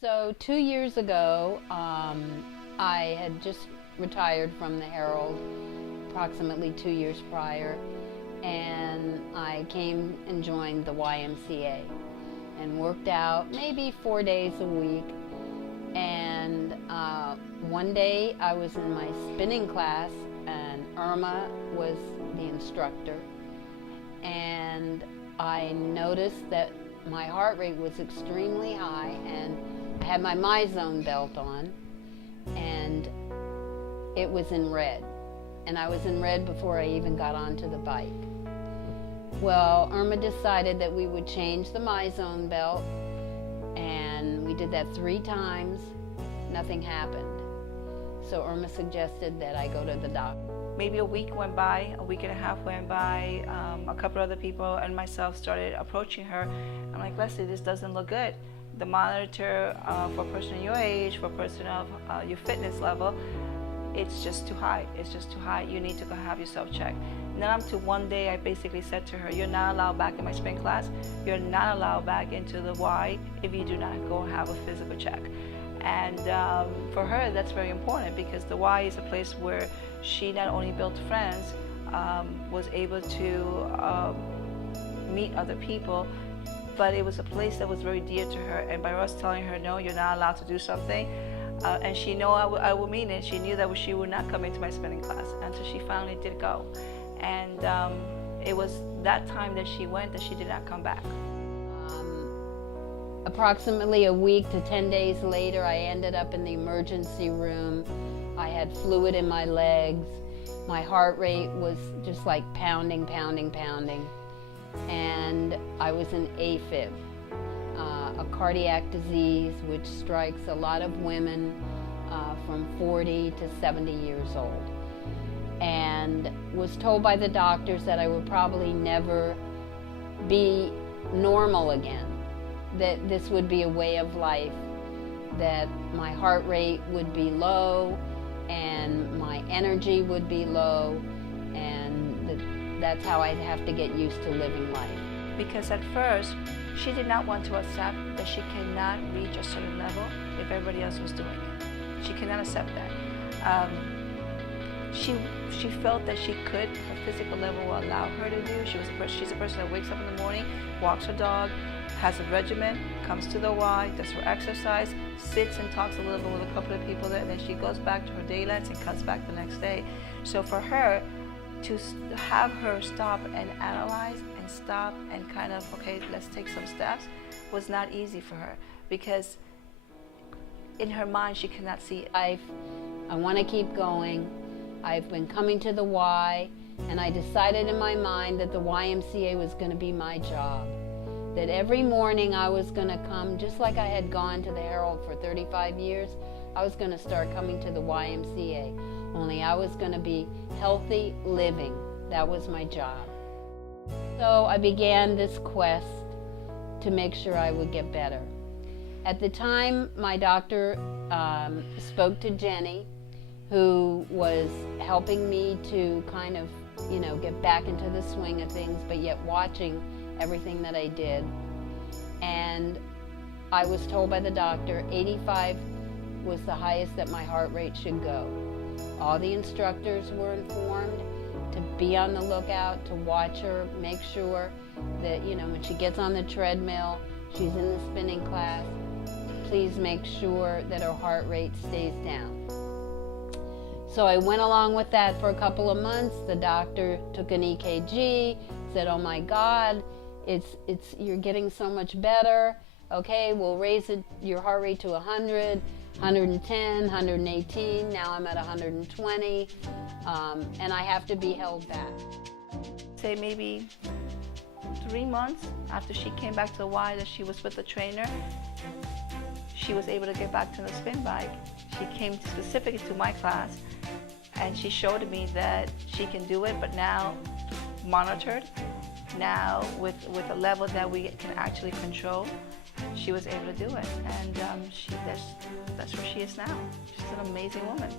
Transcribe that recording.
So 2 years ago, I had just retired from the Herald approximately 2 years prior, and I came and joined the YMCA and worked out maybe 4 days a week. And one day I was in my spinning class and Irma was the instructor, and I noticed that my heart rate was extremely high, and I had my MyZone belt on, and it was in red. And I was in red before I even got onto the bike. Well, Irma decided that we would change the MyZone belt, and we did that 3 times. Nothing happened. So Irma suggested that I go to the doctor. Maybe a week went by, a week and a half went by, a couple other people and myself started approaching her. I'm like, Leslie, this doesn't look good. The monitor for a person your age, for a person of your fitness level, it's just too high. It's just too high. You need to go have yourself checked. And then up to one day, I basically said to her, you're not allowed back in my spin class. You're not allowed back into the Y if you do not go have a physical check. And for her, that's very important, because the Y is a place where she not only built friends, was able to meet other people, but it was a place that was very dear to her. And by us telling her, no, you're not allowed to do something, and she knew I would mean it, she knew that she would not come into my spinning class until she finally did go. And it was that time that she went that she did not come back. Approximately a week to 10 days later, I ended up in the emergency room. I had fluid in my legs. My heart rate was just like pounding, pounding, pounding. And I was in AFib, a cardiac disease which strikes a lot of women from 40 to 70 years old. And was told by the doctors that I would probably never be normal again, that this would be a way of life, that my heart rate would be low and my energy would be low, and that's how I'd have to get used to living life. Because at first, she did not want to accept that she cannot reach a certain level if everybody else was doing it. She cannot accept that. She felt that she could, her physical level will allow her to do. She's a person that wakes up in the morning, walks her dog, has a regimen, comes to the Y, does her exercise, sits and talks a little bit with a couple of people there, and then she goes back to her daylights and comes back the next day. So for her, to have her stop and analyze and stop and kind of, okay, let's take some steps, was not easy for her, because in her mind she cannot see it. I want to keep going. I've been coming to the Y, and I decided in my mind that the YMCA was going to be my job. That every morning I was going to come, just like I had gone to the Herald for 35 years, I was going to start coming to the YMCA. Only I was going to be healthy living. That was my job. So I began this quest to make sure I would get better. At the time, my doctor spoke to Jenny, who was helping me to kind of, get back into the swing of things, but yet watching everything that I did. And I was told by the doctor 85 was the highest that my heart rate should go. All the instructors were informed to be on the lookout, to watch her, make sure that, when she gets on the treadmill, she's in the spinning class, please make sure that her heart rate stays down. So I went along with that for a couple of months. The doctor took an EKG, said, oh my God, you're getting so much better. Okay, we'll raise your heart rate to 100, 110, 118. Now I'm at 120, and I have to be held back. Say maybe 3 months after she came back to the Y, that she was with the trainer, she was able to get back to the spin bike. She came specifically to my class, and she showed me that she can do it, but now monitored, now with a level that we can actually control, she was able to do it. And that's where she is now. She's an amazing woman.